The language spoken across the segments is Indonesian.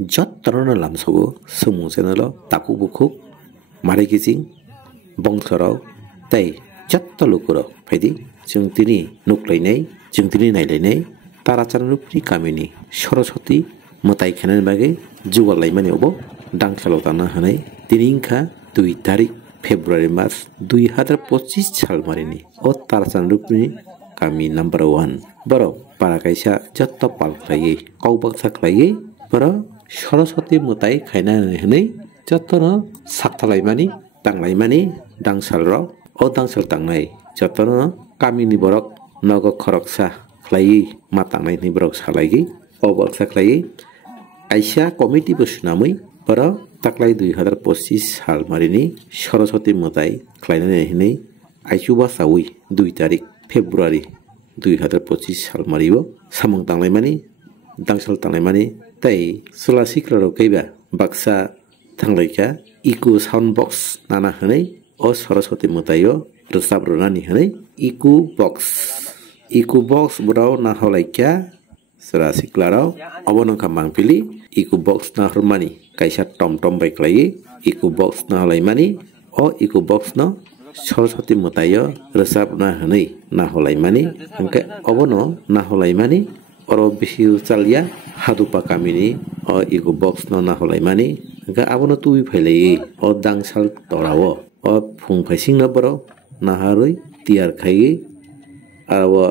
Jottorona lamsogo, Sumusenalo, Taku Bukuk, Marikising, Bongsoro, Tay, Jotolukuro, Pedi, Jungtini, Nuklaine, Jungtini Nailene, Tarachanupri Kamini, Shorosoti, Motai Canan Bage, Jugal Obo, Dankalotana Hane, Tininka, 2 tarik February Mas 2025 साल मारिनि ओ तारसान रुपनि गामि नम्बर 1 बरो पाराकाइसा जत्त पालख्लायै कौबाक्सा ख्लायै बरो सरस्वती मुताय खायना हनै जत्तन साक्थलायमानि तांलायमानि दांसाल र ओ दांसाल तांनाय जत्तन गामिनि बरक नग खरकसा ख्लायै मा तांनायनि बरक सालायै कौबाक्सा ख्लायै आइसा कमिटि बसुनामै बरो ताक्लाय 2025 साल मारिनि सरस्वती मुताय ख्लायनानै हनै आइसुबा सावै 2 तारिख फेब्रुवारि 2025 साल मारिबो सामं तांलायमानि दांसाल तांलायमानि तै सोला सिक्लरो कैबा बाक्सा थांलायका इको साउन्ड बक्स नाना हनै ओ सरस्वती मुतायो रोजाब रनानि हनै इको बक्स ब्राव ना हलायका सोला सिक्लाराव अबनका मांपिलि इको बक्स ना हरमानि काइसा टम बाइक्लायै इको बक्स ना हलायमानि ओ इको बक्स न सरस्वती मुतायो रोजाब ना हनै ना हलायमानि अंके अबनो ना हलायमानि अरो बिसि चालिया हादुपा कामिनि ओ इको बक्स ना हलायमानि अंके अबनो तुइ फैलायै ओ दांसाल तरावो ओ फुं फैसिं न बरो नाहारै तियार खायै आरो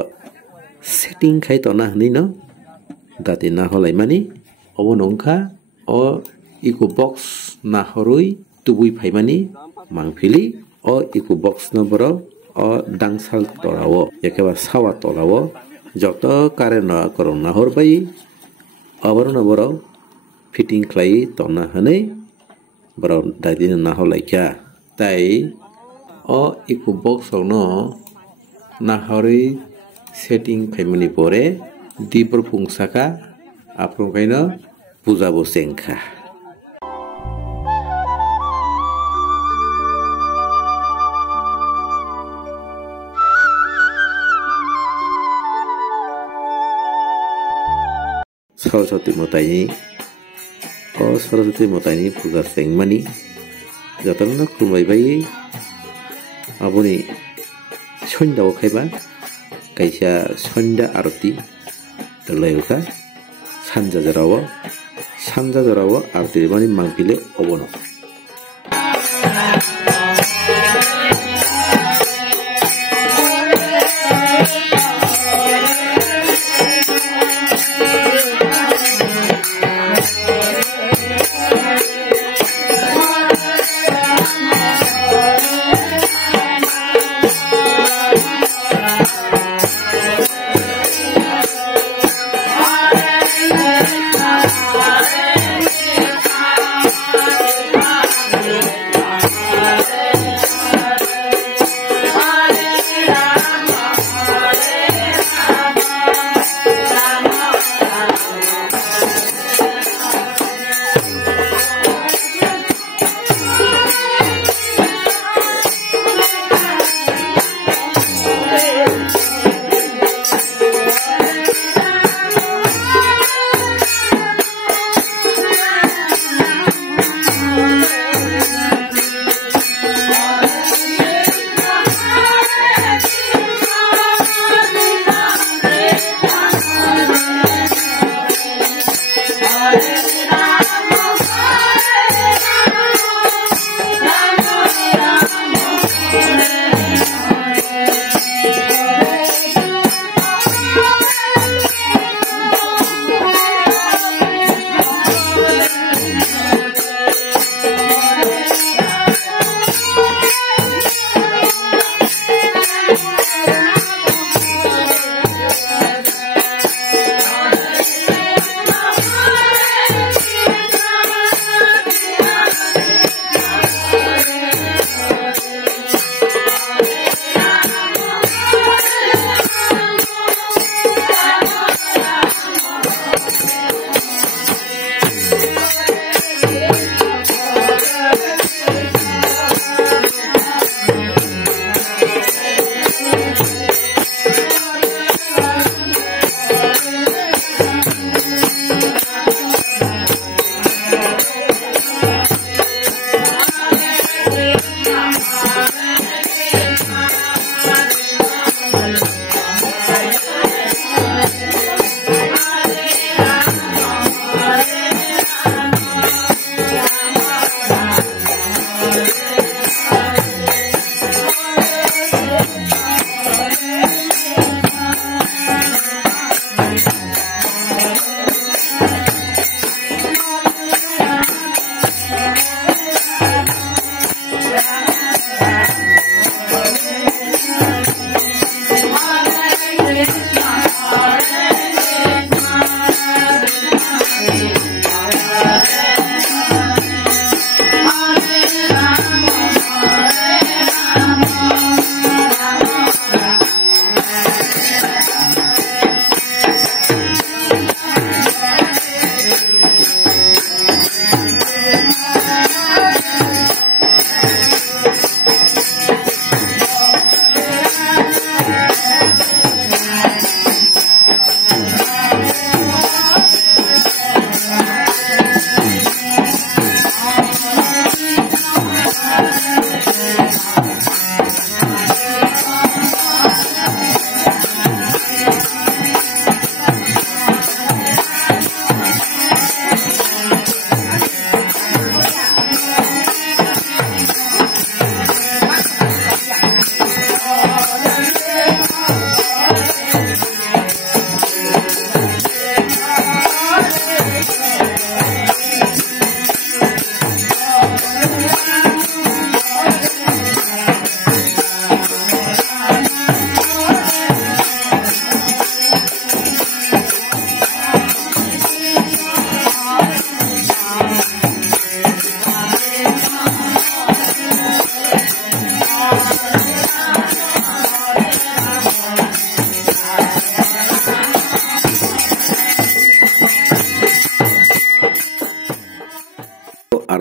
सेटिं खाय त ना हनै न दाते ना हलायमानि अबनो अंका ओ इको बक्स ना हरै तुबुइ फैमानि मांफिलि ओ इको बक्स न बरो ओ दांसाल तरावो एकेबा सावा तरावो जत कारे न करं ना हरबाय अबरो न बरो फिटिंग ख्लायै तना हनै बरो दादिन ना हलायका ताई ओ इको बक्स न ना हरै सेटिं फैमानि परे दिपर फुंसाका आप्रंखायनो पूजा बोसेंखा सरस्वती मुतायनि पूजा सेंमानि जतन खुलबाय आबुनि सन्दाव खायबा काइसा सन्दा आरती दलायका सानजा जराव आरती मानि मांपिले अबनो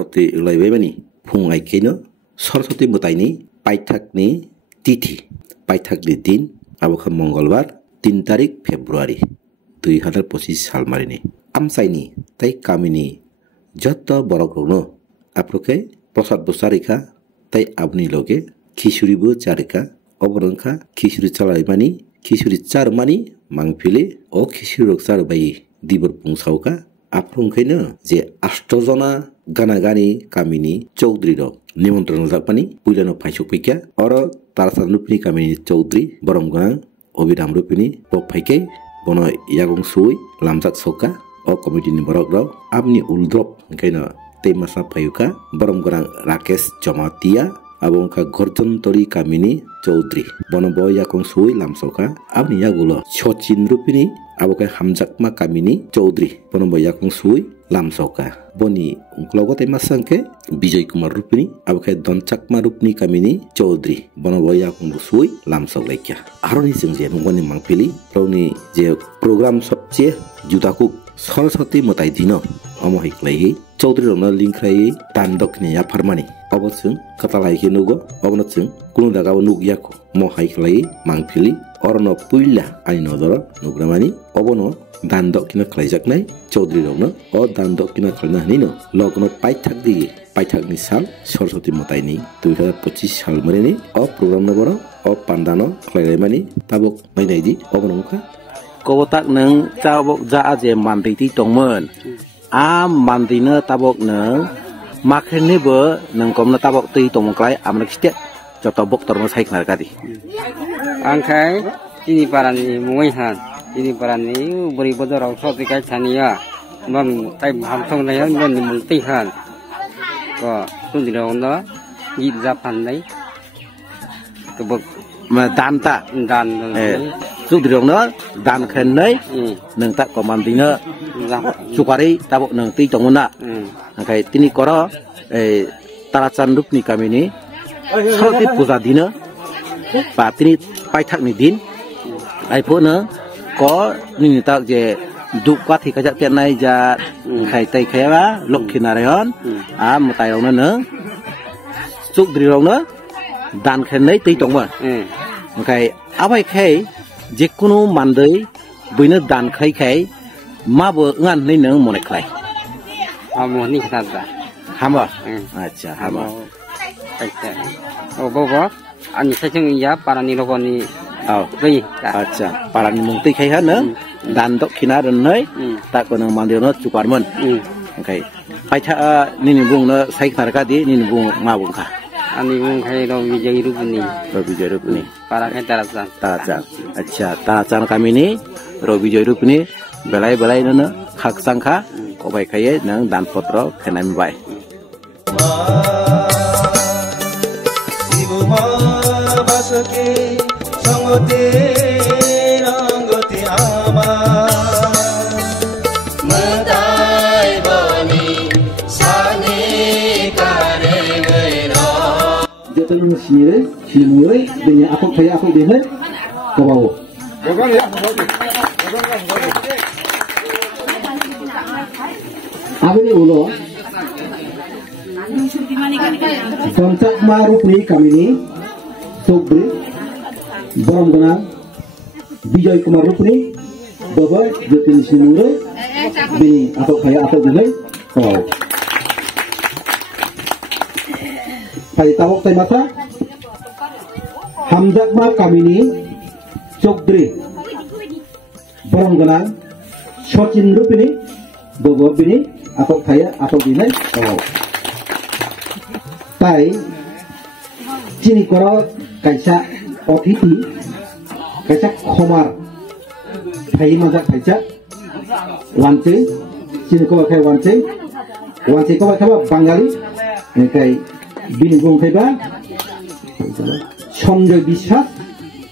Saraswati Laibani, Pung Aikino, Saraswati Mutaini, Paitakni, Titi, Paitakni Din, Aboka Mongolwar, 3 tarik Februari, 2025 সাল মারিনি আমসাইনি তাই কামিনি যত বড় গ্রহণ আপনাকে প্রসাদ বসারিকা তাই আপনি লগে খিচুড়িবো চারিকা অবরংখা খিচুড়ি চালাইমানি খিচুড়ি চারমানি মাংফিলে ও খিচুড়ি রক চারবাই দিবর পুংসাওকা আপনাंखायनो जे 8 जना गाना गानि कामिनि चौधरी रक निमंत्रण जापानि पुइलानो फाइसक फैका और तारासानुपनि कामिनि चौधरी बरमगां अबिराम रुपिनि बफाइके बनो यागं सुइ लामजाक सका ओ कमिटिनि बरक राव आपनि उलद्रप ओंखायनो तेमासा फायुका बरमगां राकेश Jamatia abongka gorjon tori kamini Chaudhary बनबो याकं सुइ लामसका आपनि यागुलो सचिन रुपिनि aboka hamjakma kamini चौधरी बनबो याकं सुइ लामसका बनि उंक्लगो तेमासंके विजय कुमार रुपिनि aboka donchakma रुपनि kamini चौधरी बनबो याकं सुइ लामसलाइका आरोनि जों जे नंगनि मांफिलि रावनि जे प्रोग्राम सबचे जुदाकु सरस्वती मताइ दिनो अमहाइक्लाइ चौधरी रनो लिंख्राइ दानदकनि याफारमानि अबसों कतालाइके नुगो अबनों कुनु दागाव नुगियाको महाइक्लाइ मांफिलि अरनो पुइला आइ नदर नुग्रामानि अबनो दानदकिना खलाइजाकनाय चौधरी रनो अ दानदकिना खलना हनिनो लगनो पाइथाकनि साल सरस्वती मताइनि 2025 साल मरेनि अ प्रोग्राम नबर अ पान्दानो खलाइलाइमानि ताबक नायनायदि अबनोंखा कबताक नों ताबक जा जे मानदैति दंमोन आ मानदैनो ताबक नों माखेनिबो नोंखौनो ताबक तै दंमोनख्लाय आमनो खिथे जत बक्तरनो साइखनार गादि आंखाय तिनि पारानि मुङै हान तिनि पारानि बोरै बदराव सतिकाय सानिया बम ताइ भामथंनाया ननि मुंतै हान को तुदिरावनो गीत जाफाननाय कबक दानता दान सुदिरावनो दान खेननै नोंता कमान्दिनो सुकारै ताबक नों तै दंमोनना ओंखाय तिनि कर ताराचान रुपनि कामिनि सरस्वती पूजा दिन बा तिनि पाइथाकनि दिन आइफोनो क निनि ताक जे दुका थिकाजा तेनाय जा खाय तै खायबा लक्ष्मी नारायण आ मतायावनो नों सुकद्रिरावनो दान खेननै तै दंमोन ओंखाय आबायखाय जेकुनु मान्दै बैनो दान खायखाय माबो ओंगानै नों मनेख्लाय आमोनि खादा हामा अच्छा हामा अच्छा ओ बाबा आनि साइजों या पारानि लगनि बै अच्छा पारानि मुंतै खाय हा नों दान दक्षिणा रन्नै ताको नों मान्देनो चुकारमोन ओंखाय पाइथा निनि बुंनो साइखनार गादि निनि बुं मा बुंखा आनि बुंखाय र विजय रुपनि पाराखाय ताराचान अच्छा ताराचान कामिनि र विजय रुपनि बेलाय नो खाकसांखा अबायखाय नों दानपत्र खेनायबाय Jatuh sini, dengan aku saya aku dengar, kau bawa. Apa ni ulo? Kontak marupni kami ni, Sobri, Boromgana, Vijay Kumar Rupni, Baba, Jatuh sini, dengan aku saya aku dengar, kau bawa. Pai tawak tay mata Hamzakma kamini Chokdri Boromgana Sochin Rupini Bobo bini atok kaya atok dinai Tai Cini koro kaisa otiti kaisa khomar Pai mazak kaisa Wante Cini koro kaya wante koro kaya Bangali Kai Bini bung kaiba Sonjoy Biswas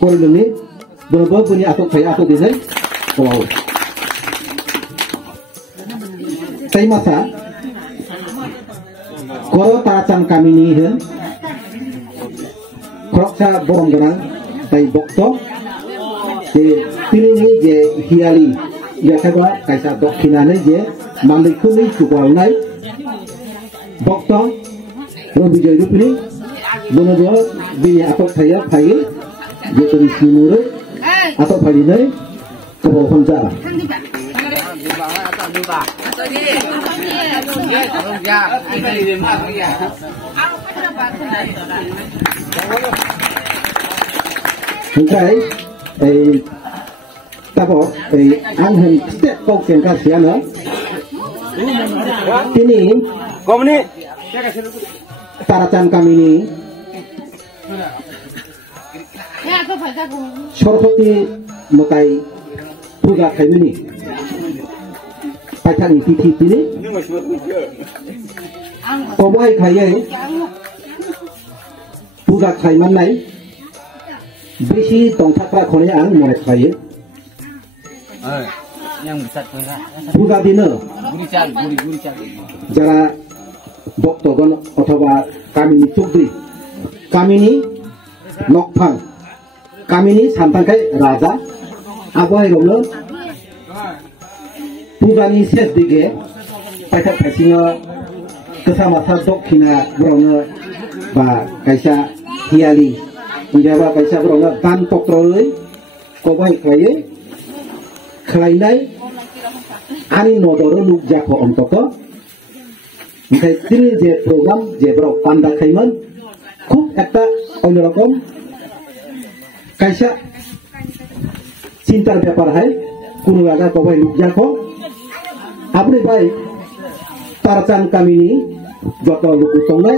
Korlungi Bobo bini atok kaya atok dinai Wow Tai masa Koro tacan kami ni hen Kroksa Boromgana Tai bokto Pilih ni je hiali Ya kaba kaisa dokina ni je Mandikuni cukup nai bokto robi joy rupini bono bo bini atok thaya phayi jeton simure atok phayi nei kebo khonja Hingkai tabo anghen step kok sengka siana ini komuni Taracan kami ini Soroti mukai puja kami ini pacani titi ini komai kaya puja kami mana besi tongkakra konya ang mulai kaya yang besar puja dina guri jara boktogon atau kami ini cukri kami ini nokpang kami ini santakai raja apa yang lo puja ini ses dige pakai pasinga kesama satu kina beronga ba kaisa hiali menjawab kaisa beronga tan pokroi kobai kaya kelainai ani nodoro nuk jako ontoko Misalnya ini je program je bro panda kaiman খুব একটা অন্যরকম কাইসা চিন্তার ব্যাপার হয় কোন জায়গা কবাই লুক যাকো আপনি ভাই তারাচান কামিনী যত লোক তোমরা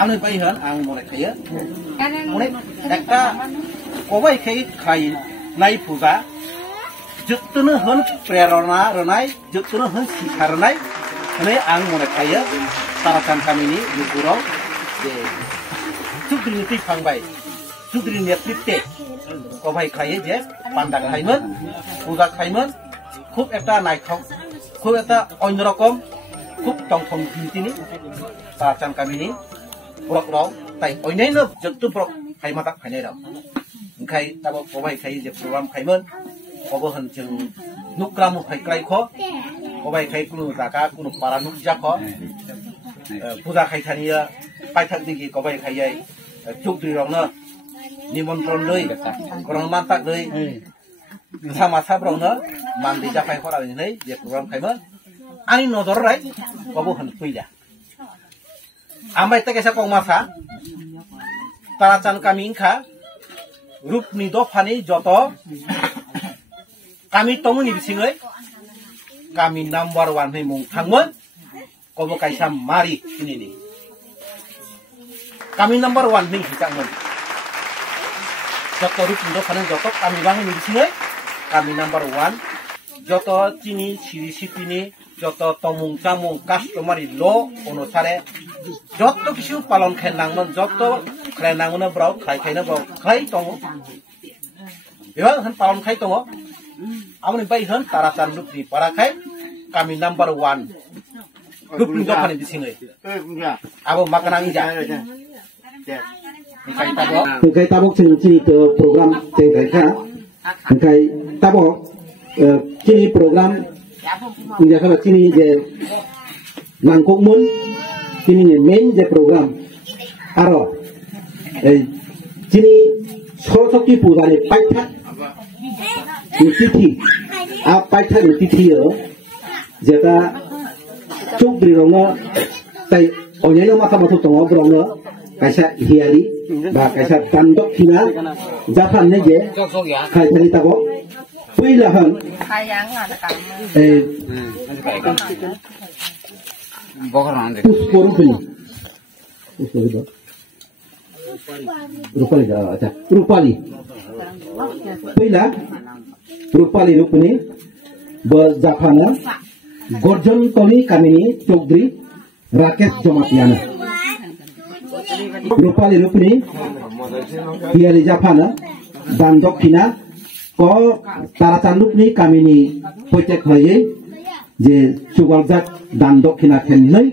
আমি পাই হন আমি মনে খাইয়া মনে একটা কবাই খাই খাই নাই পূজা যতনো হন প্রেরণা রনাই যতনো হন শিক্ষা রনাই মানে আং মনে খাইয়া তারাচান কামিনী গুরুরাव যে চুদ্রিনি তৈফাंबाय চুদ্রিনি নেতৃত্বে কবাই খাইয়ে যে পান্ডা খাইমন পূজা খাইমন খুব একটা নাইথক খুব একটা অন্যরকম খুব টংথং দিনতিনি তারাচান কামিনী ব্রকরাव তাই অন্যান্য যত ব্রক খাইমাতা খাইनाय राव ओंखाय ताबो कबाय खाइ जे प्रग्राम खाइमोन अबो होन जों नुक्राम फाइक्राइखो कबाय खाइ कुनु जागा कुनु पारा नुक जाखो पूजा खाइथानिया पाइथाक दिगि कबाय खाइयै चुक्रि रंनो निमन्त्रण दै गरं मानताक दै सामासा ब्रंनो मानदै जाफाय खरानि नै जे प्रग्राम खाइमोन आनि नजर राय अबो होन फैया आमाय तकेसा कमासा ताराचान कामिंखा रूपनि दफानि जत kami tonguni bisingai kami number 1 ni mung thangmon kobo kaisa mari ini ni kami number 1 ni hitangmon joto rup ndo phanan joto kami bangun ni bisingai kami number 1 joto chini siri sipini joto tomung chamung customary law onusare joto kisu palon khenangmon joto khenangmon brau khai khaina brau khai tongo ewa han palon khai tongo Amun bayi han Taracan Rupni parakai kami number 1 Rupni dokan di sini. Abo makanan ija. Kai tabok sini ke program cengkai ka. Kai tabok sini program ija kalau sini je nangkuk mun sini main je program. Aro sini sorosoti puja ni paitha tithi apa itu tithi yo jeta cukri rongo tai onyo maka matu tongo rongo kaisa hiali ba kaisa tandok hina japan ne je kai tadi tabo puilahan bokoran de pusporu puni pusporu rupali aja rupali puila Rupali rupani berjafana Gorjon Tony Kamini Chogdri Rakesh Jomatiana Rupali rupani Piali Jafana Dandok Kina Ko Taracan Rupni Kamini Pocek Haye Je Sugaljak Dandok Kina Kenilai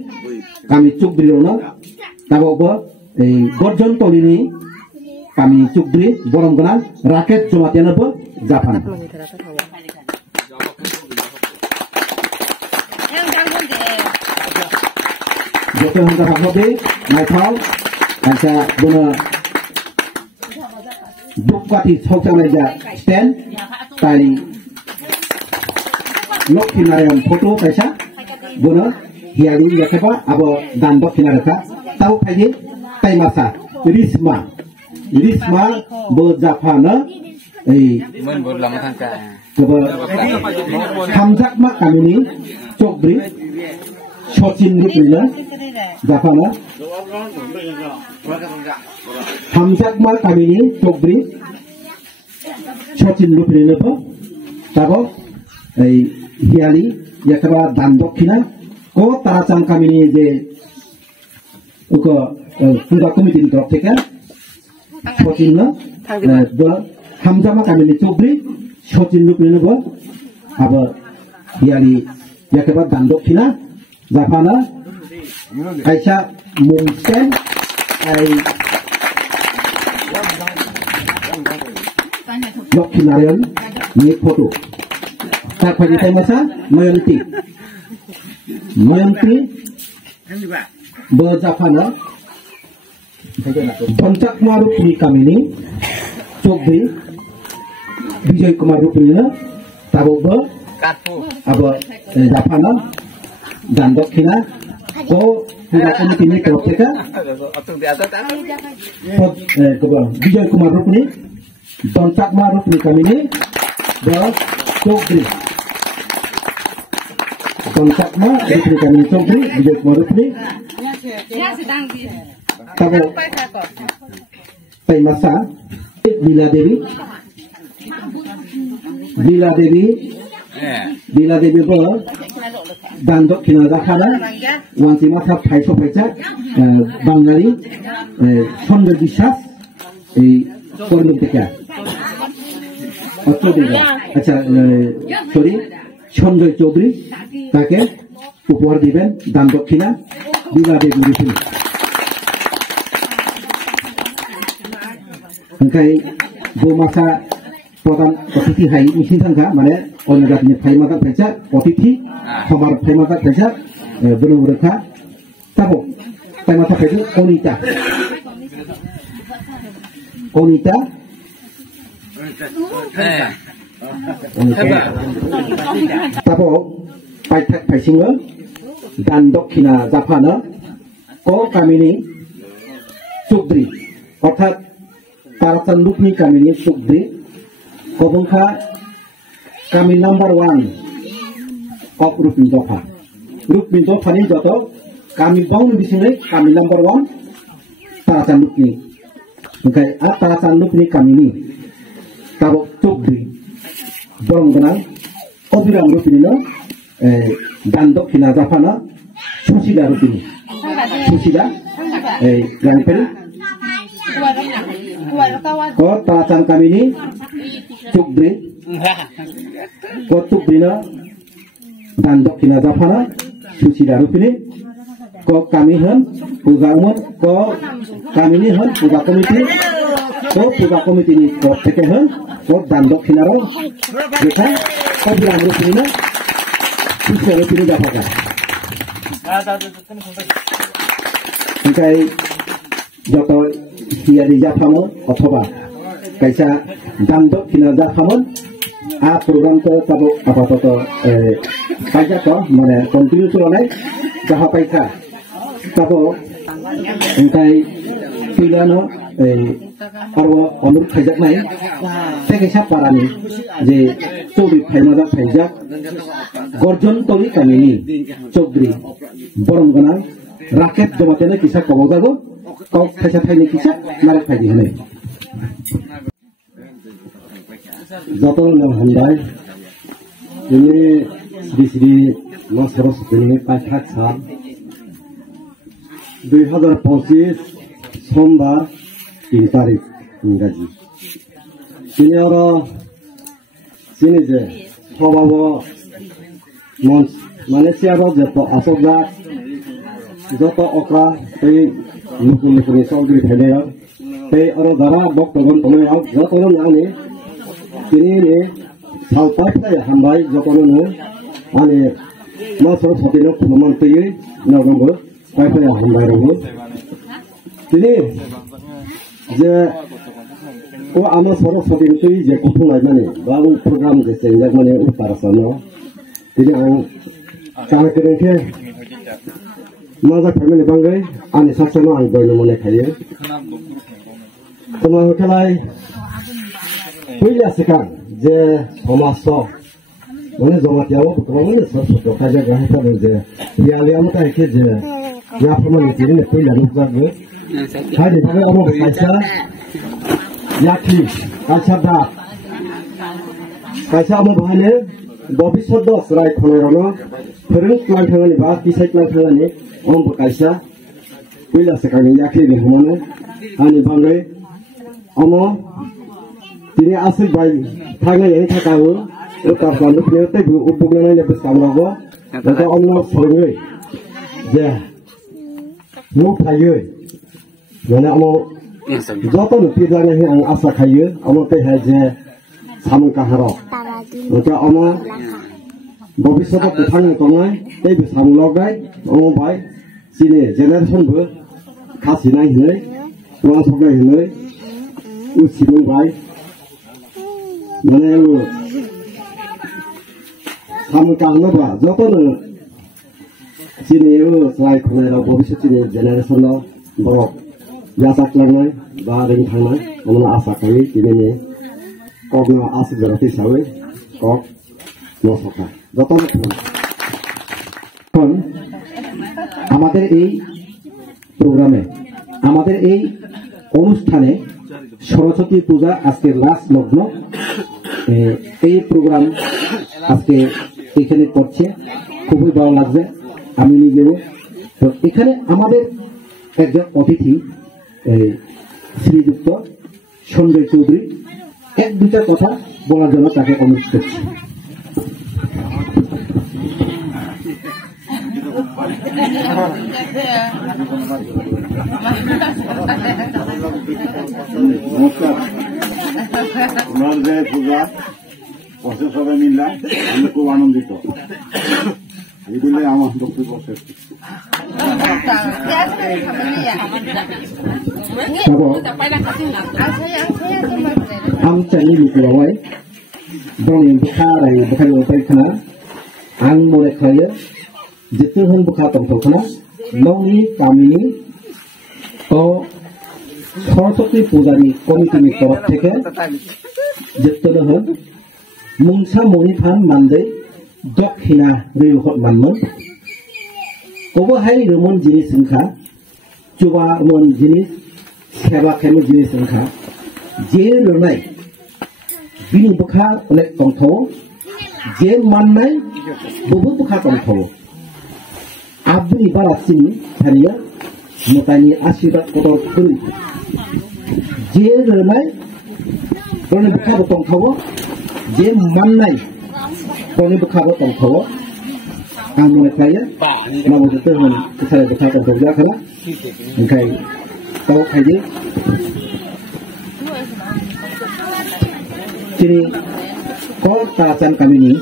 Kami Chogdri Rona Tabobo Gorjon Tony ni kami cukdri borong gana raket jomatiana bo Japan. Jokowi hangga hakmobe naithal asa bono dukpati sokjang ja stand tai Lokhi Narayan photo kaisa bono hialu yakeba abo dan dokina reka tau phaji tai masa risma bo Japana ei hamjakma kamini chokbri Shochin Lupina Japana Hamjakma kamini chokbri Shochin Lupina po tabo ei hiali yakaba dan dokina ko taracang kamini je uko puja komite ni torok theke Shochin na bo hamjakma kamini chokbri Shochin Lupina bo abo hiali yakaba dan dokina Japana kaisa mungkin ai Lokhi Narayan ni foto tak pagi tay masa Mayanti be Japana Pancak Marupni kamini Chokbri Vijay Kumar Rupni tabo be abo Japana dan dokina ko puja komite ni torok theke Vijay Kumar Rupni Pancakma Rupni kamini be Chokbri Pancakma Rupni kamini Chokbri Vijay Kumar Rupni tabo tai masa Bila Devi bo dan dokina Japana wansi mata phaisa Bangali Sonjay Bishas ei kormi theke আচ্ছা সরি সঞ্জয় চৌধুরী তাকে উপহার দিবেন দান দক্ষিণা বিলা দেবী রূপিনী ओंखाय बमासा प्रधान अतिथि हाय मिसिं थांखा माने अन्य जातिनि फाइमादा फाइसा अतिथि समार फाइमादा फाइसा बोनो रोखा ताबो फाइमादा फाइसा अनिता ताबो पाइथाक फाइसिङो दान दक्षिणा जाफानो को कामिनी चौधरी अर्थात ताराचंद लुकनि कामिनी चौधरी कबंखा कामी नंबर 1 of Rupin Dofa ni joto kami bang bisine kami number 1 Taраcan Lupni okay Taраcan Lupni kami ni tabo Chokbri borong ganang Obirang Rupini no dan dokina Japana Susida Rupini Susida yang pel ko Taраcan kami ni Chokbri ko Chokbri no dan dokina Japana Susida Rupini ko kami han puja umum ko kami ni han puja komite ni ko theke han ko dan dokina ro jekha ko bilang Rupini na Susida Rupini Japana okai joto hiari Japano othoba kaisa dan dokina Japano a program ko tabo apapato kaja to mane continue chulonai jaha paika tabo entai pilano arwa onur khajak nai tekesa parani je chori phaimada phaijak gorjon toli kamini Chokbri borong gana raket jomatene kisa kobojago ko khaisa thaini kisa marek phaidi hane Jotol Nang Handai ini Sri Mas Saraswati ini Paithak San 2025 সোমবার 3 তারিখ ইংরাজি তিনি আরো চিনি যে স্বভাব মানে সিয়ারত যত আসগা যত অকরা এই নতুন নতুন চৌধুরী ফেলে tei oro dara bok togon tono yaw jotono yani tini ni salpai play hambai jotono no ani ma Saraswati no phuman tei na gongo pai play hambai rogo tini je o ama Saraswati tei je kuthungai mani baru program je senjak mani utarasano tini ang kang kerengke Mazak family banggai ani saksana ang boy nomone khaye toma hotelai puya sekan je homaso mane jomatiao komane sarsoto kaja gahe ta je yali amta ke je ya family tini puya nukjagbe hadi bage amo kaisa yakhi kasaba kaisa amo bhane bobisoddo srai khonerono phering klang thangani ba tisai klang thangani om kaisa puya sekan yakhi ni homane ani banggai amo tini asik bai thangai ei thakau ukar bandu pnete bu ubugna ne bes kamrago daga omno sorgoi je mu thaye mana amo joto no pidane he ang asa khaye amo te ha je samung kaharo oka amo bobisota puthang tongai te bi samlogai amo bai sini generation bu khasinai hinai ro sogai hinai usimu bai mana lu samkang no ba joto no sini u sai khonai ro bobisot sini generation lo borok jasak langai ba ring thangai omna asa kai tini ni kokna asa jarati sawe kok no soka joto kon আমাদের এই প্রোগ্রামে আমাদের এই অনুষ্ঠানে সরস্বতী পূজা আজকে লাস্ট লগ্ন এই প্রোগ্রাম আজকে এখানে করছে খুবই ভালো লাগছে আমি নিজেও তো এখানে আমাদের একজন অতিথি শ্রীযুক্ত সঞ্জয় চৌধুরী এক দুটা কথা বলার জন্য তাকে অনুরোধ করছি নমস্কার আমরা যে পূজা করছে সবাই মিললাম আমি খুব আনন্দিত এই বলে আমার বক্তব্য শেষ আমচানি লুকুলাওয়াই বংনি বুখারাই বুখারাই পাইখানা আং মনে খায় যেতে হন বুখা তংথখানা নংনি কামিনি তো সরস্বতী পূজারি কমিটির তরফ থেকে যেতে হন মুংসা মনিফান মানদে দক্ষিণা রেহত মানমন কবহাই রমন জিনিস সংখ্যা চুবা মন জিনিস সেবা খেমো জিনিস সংখ্যা যে লড়াই বিনি বুখা অনেক তংথ যে মাননাই বহু বুখা তংথ Abdi barat sini hariya mutani asyudat kotor kuri. Je renai, kone buka botong kawo, je manai, kone buka botong kawo. Kamu nak saya, nama betul man saya buka botong dia kala. Engkai tahu kaje. Jadi kau kawasan kami ni,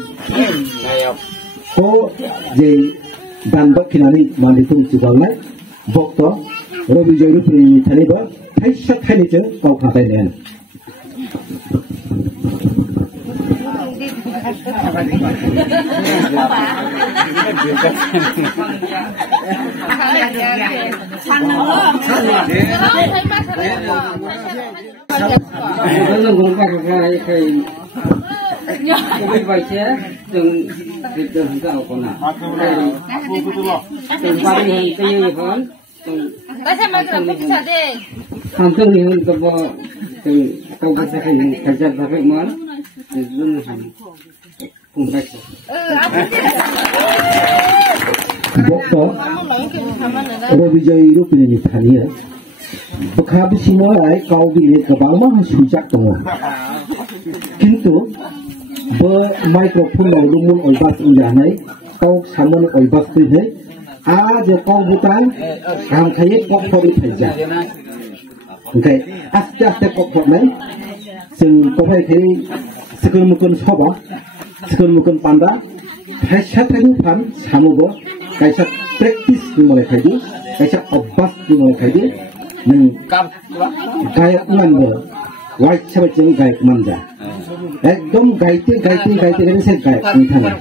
kau je dan bakinani manditum cibalnai bokto robi joyru primi thaniba thaisa thani je kau khatai nen Kopi baca dengan hingga apa nak? Tempatnya yang kan? Baca macam kopi saja. Hampir ni kan kau baca kan kerja berapa mal? Itu kan kumpulan. Doktor, Robi Joyru pilih thania. Bekhabi semua ay kau pilih kebawah sejak tu. Kintu microphone lalu mun olbas injahai kau samun olbas tu hai a je kau bukan ham khaye kau thori thaja ओंखाय आस्ते आस्ते कबनाय जों कबाय खाय सिखुन मुखुन सबा सिखुन मुखुन पान्दा खायसा थायनि फान सामुबो खायसा प्रेक्टिस निमले खायदि खायसा अभ्यास निमले खायदि नों गायक मानबो वाइट साबाय जों गायक मानजा एकदम गायते गायते गायते से गायक नोंथाङा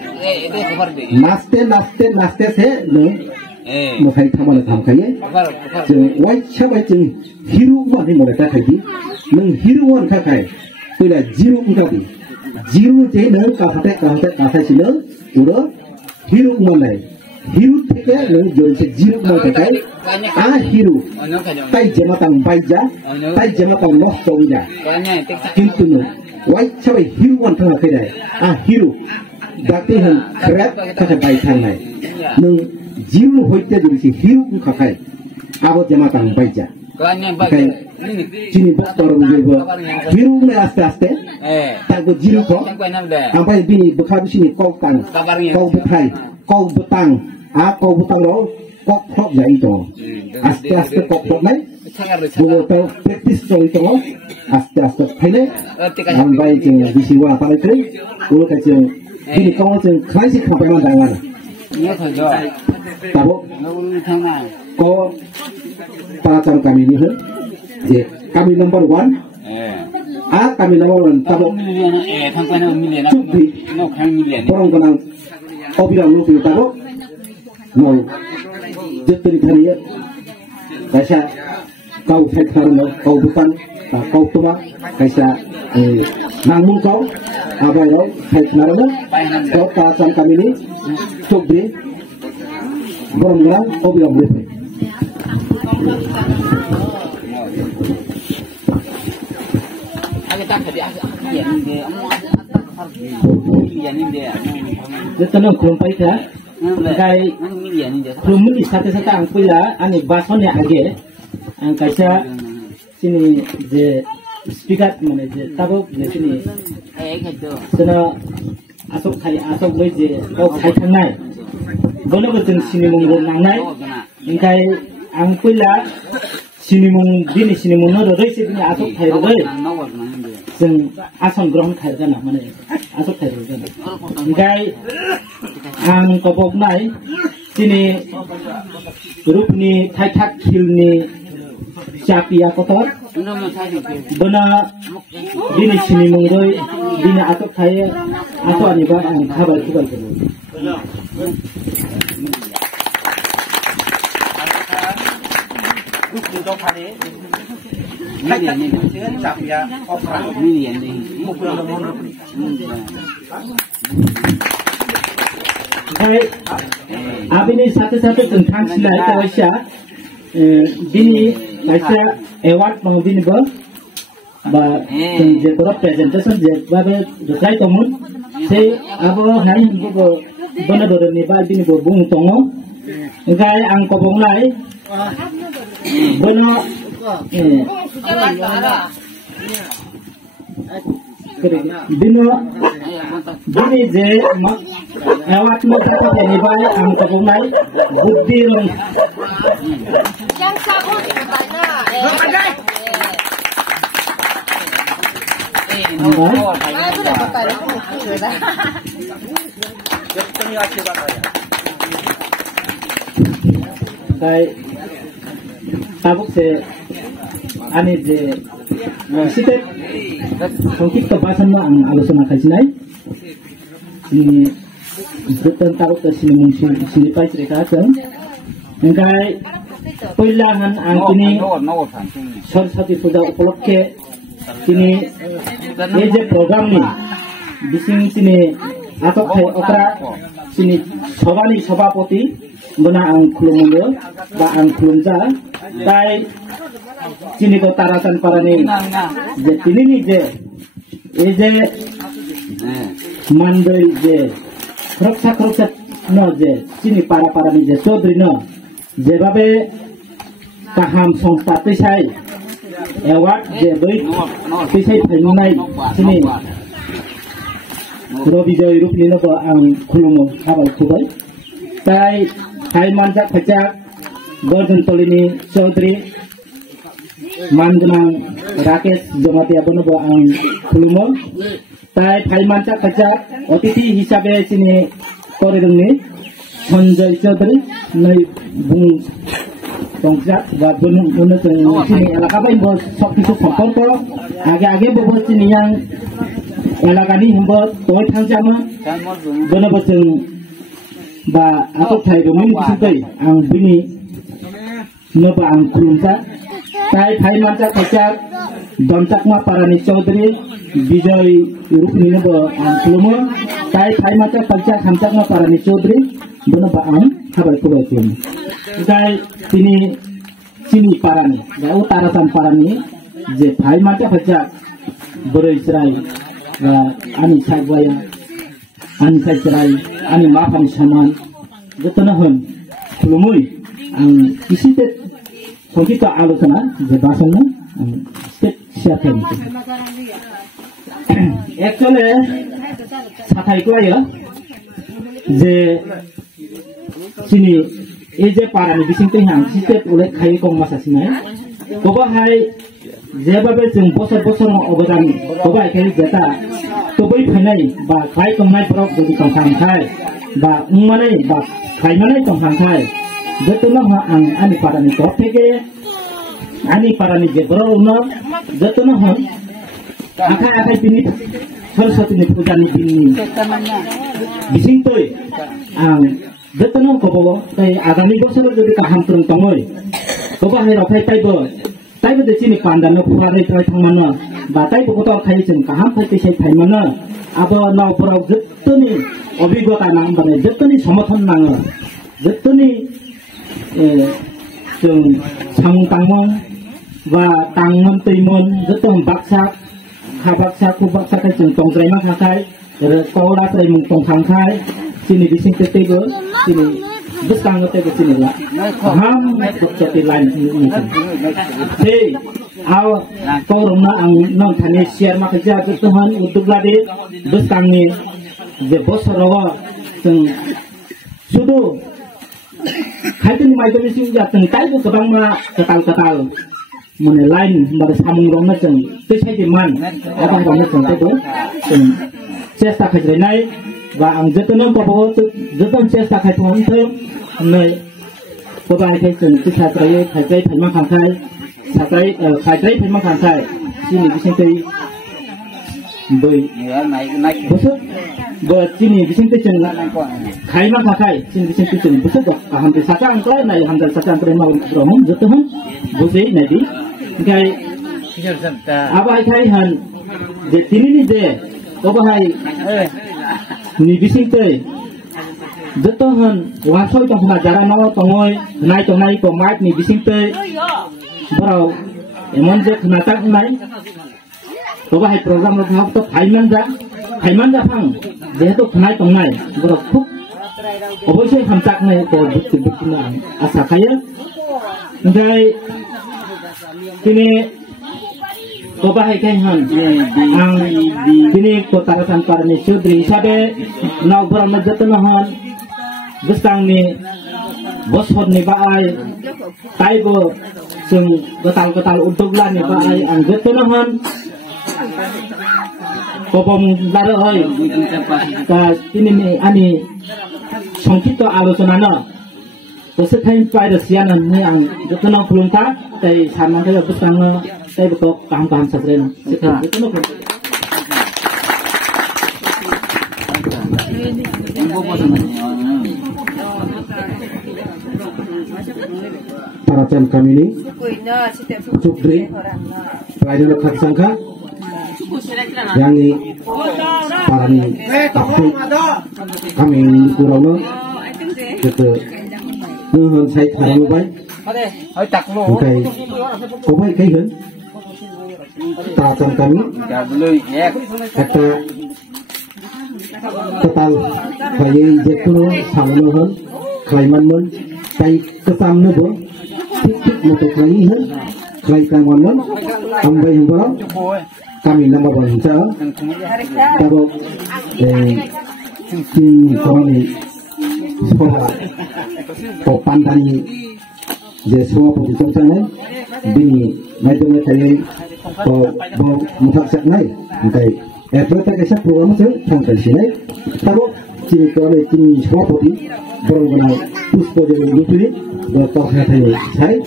नाचते नाचते नाचते से नों मोखाय खामानि खालामखायो जों वाइट साबाय जों हिरु मानि मले थाखायदि नों हिरु वन थाखाय फैला जिरु उगादि जिरु ते नों काहाते उरो हिरु मानाय हिरु থেকে नों जोंसे जिरु माय थाखाय आ हिरु ताई जेमा तां बायजा ताई जेमा तां नष्ट होइजा किन्तु नों वाइट साबाय हिरु वन थाखाय आ हिरु दाते होन क्रेप थाखाय बाय थांनाय नों जिरु होइते जोंसे हिरु थाखाय आबो जेमा तां बायजा Sini dokter juga, biru mulai aste-aste, tak berjiru kok, sampai bini bekal sini kau tang, kau bekai, kau betang, kau betang lo, kok kok jadi itu, aste-aste kok kok naik, boleh tahu praktis so itu lo, aste-aste hele, sampai jeng bisi wala pada itu, boleh kacang, bini kau jeng klasik sampai mana jangan, tahu, kau Pelajaran kami ini, je kami nomor 1, kami nomor 1, tahu, cukup, orang kenal, kau bilang lu pilih tahu, mau, jadi hari, kaisa, kau saya tahu, kau bukan, kau tua, kaisa, namun kau, apa lo, saya tahu, kau pelajaran kami ini, cukup, orang kenal, kau bilang lu pilih. Jadi kurang baik ya. Kayak kurang muni satu-satu angkulah, ane bahasanya aja. Kaisa sini je speaker mana je tabuk je sini. Sana asok boleh je kau kai tangai. Bono betul sini mungkin nangai. Kayak angkulah sini mungkin noro resi punya asok kai roi. Sen ason ground kai kan mana asok kai roi kan. Kayak ang kopok nai sini grup ni thak khil ni Siapia kotor, dona bini sini mungkin bini asok kai asok ani bah ang kabar kabar tu. Abi ni satu-satu tentang silai kawasia, bini kawasia award mang bini ba, je beberapa presentation je babe dokai tomun, se abo hai hidup benar benar ni ba bini ba bung tongo, engkai ang kopong lai, benar bini je awak mata ni ba ang kopong lai, budi long. Yang sabun mana? Kayak tabuk se ani je setiap konflik kebasan mah ang alusana kasinai ini betul tabuk ke sini pai cerita kan engkai pilihan ang ini Saraswati Puja upalakhe ini je program ni bising sini atok hai okra sini sabani sabapati bena ang khulunglo ba ang khulungja tai sini ko tarasan parani je tini ni je mandai je khraksa no je sini para ni je chodri no je babe kaham songsta pesai awak je boi pesai phainai sini Robi Joy Rupni no ang khulungo habal kubai tai manjak pajak Gordon Tolini Chaudhary mangenang Rakesh Jomatia bonobo ang khulumo tai phaimanta kajak otiti hisabe sini koredungni Sanjay Chaudhary nai bung tongjak ba bono sini elaka bai bo sokkisu সম্পর্ক আগে bo sini yang elakani himbo toy thangjama bonobo sing ba atok thai rumin kisitoi ang bini noba ang khulumsa tai phaimanta kajak Domcakma Parani Chaudhary Bijoy Rukni nobo ang khulumo tai phaimanta kajak Hamcakma Parani Chaudhary bono ba ang habai kubatin dai tini sini parani da utarasan parani je phaimanta kajak boroi serai ani sagbaya ani sarai ani mafam saman jotona hon khulumoi ang kisite songkita alosona je basana state siaten actually sathai ko ya je sini eje parani bisingte hang state ule khai kong masa sinai koba hai jebabe jeng bosor bosor obodan koba kai jeta toboi phanai ba khai kong nai prok jodi kong sang khai ba ummanai ba khai manai kong sang khai jetuna ha ang ani parani ko theke ani parani je boro no jetuna ha akai pini Saraswati ni puja ni pini bisingtoi ang jetuna ko bo tai agami bosor jodi kaham turung tongoi koba hai rapai taibo de chini pandano purare trai thangmana ba taibo kotor khai chen kaham phai sai thaimana abo naw porok jettoni obhigota nang bane jettoni samathan nang jettoni chung samung tangmon ba tangmon teimon jetton baksa habaksa kubaksa kai chung tongrai ma khakai kora trai mung tong khangkai sini bising tebo sini bestang tebo sini la ham chati line ni hey aw korona ang non thane share ma khaja tuhan uduglade bestang ni je bosorowa chung sudu khaitin mai ko sing ja teng tai ko kabang ma katal mone line mar samung rong na chung te sai di man apa rong na chung te do chung chesta khajre nai và ang jetonam papo jeton chesta khai thon them nei ko bai khai chung ti kha trai khai trai phai ma khang khai khai trai phai ma khang khai sini bising tei boi busuk bo sini bising tei chung khai ma khai sini bising tei chung busuk ham te sakang klai nai ham dal sakang klai ma rohom jeton busei nai di kai abai khai han je tini ni je ko bai ni bising tei jetohan wasoi tong na jara no tongoi nai ko mat ni bising tei bro emon je knatak nai to bai program ro thap to phaiman ja phang je to khnai tong nai bro khuk obosoi hamchak nai ko buk na asa khaya ngai kini ko bahai kai han ang kini ko tarasan parani Chaudhary sabe naw bram na jatna han bestang ni bosor ni baai taibo sing gotal udogla ni baai ang jatna han ko bom daro hoy ta kini ni ani songkito alochona na to se thain pai da sianan ni ang jatna phulungta tai samang ka bestang na saya betul paham saja na. Para cem kami ini Chaudhary pelayanan hak sangka yang ini para ni takut kami kurang itu nuhun saya thằng baik okay có mấy cái hơn ta trong kami kata total phải jetu samno hơn klaiman mun tay kesam nu bo tik mo to klai hơn klai kan wan nun ambai bo kami nama bangsa tabo kami ko pandani je semua position sana bini ngay từ ngày bầu một thằng sạch này cái efek terkesan program itu sampai sini. Tapi ciri kalau ciri semua putih berbeda puspo jadi lucu ni, bertau hati saya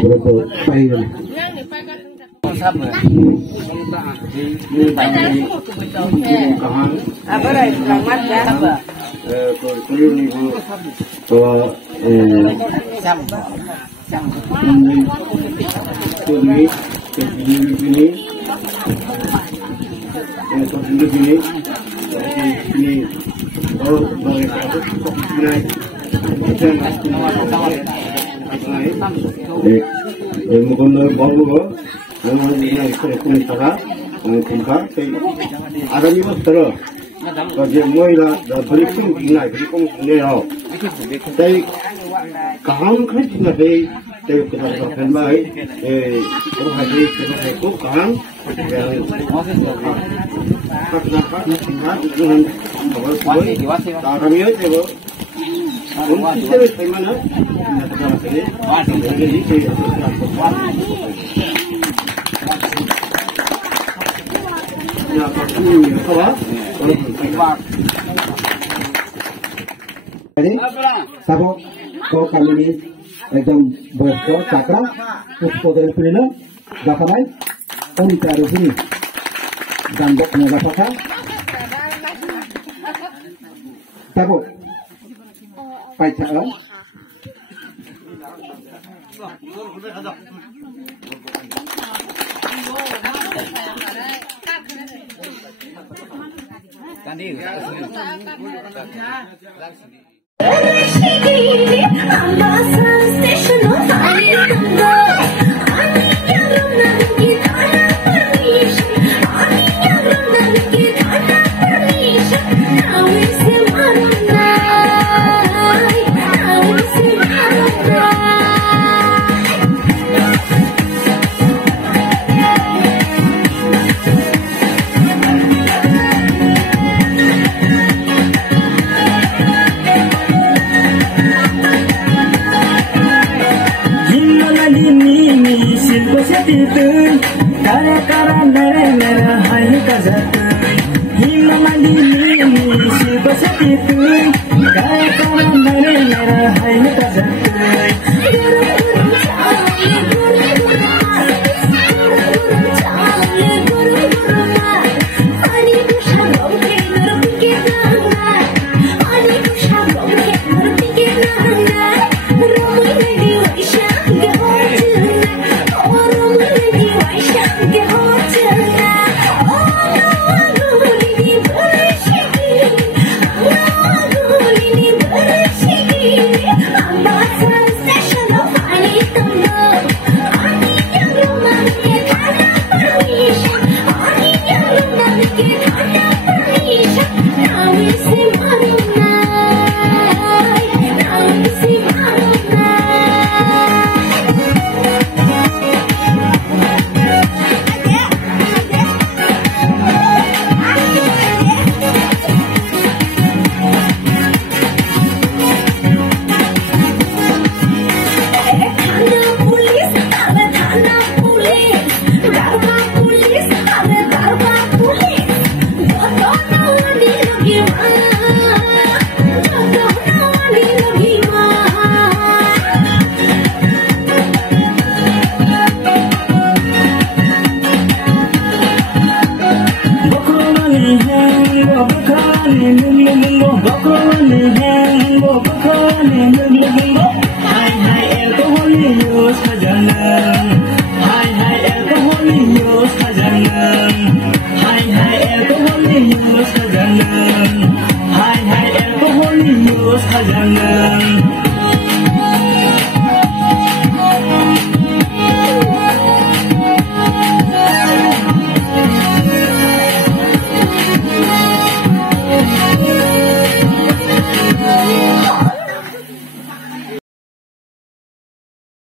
beberapa payung. Apa dah selamat ya? Kalau ni ini untuk hidup ini mungkin baru ada ni masalah. Kalau mulai dah berikan tinggal, berikan sendiri. Tapi kahang kan tinggal di kita akan baik. Orang haji kita ikut kahang. Kenapa tinggal dengan awal sekali? Kami itu untuk kita bagaimana? Ya, apa? Jadi, sabuk kau kali ini एकदम बयस्क चाक्रा उसको dari pilih gakamai kami cari sini gandoknya gapaka sabuk pai cara Bokro mani hai, bokro mani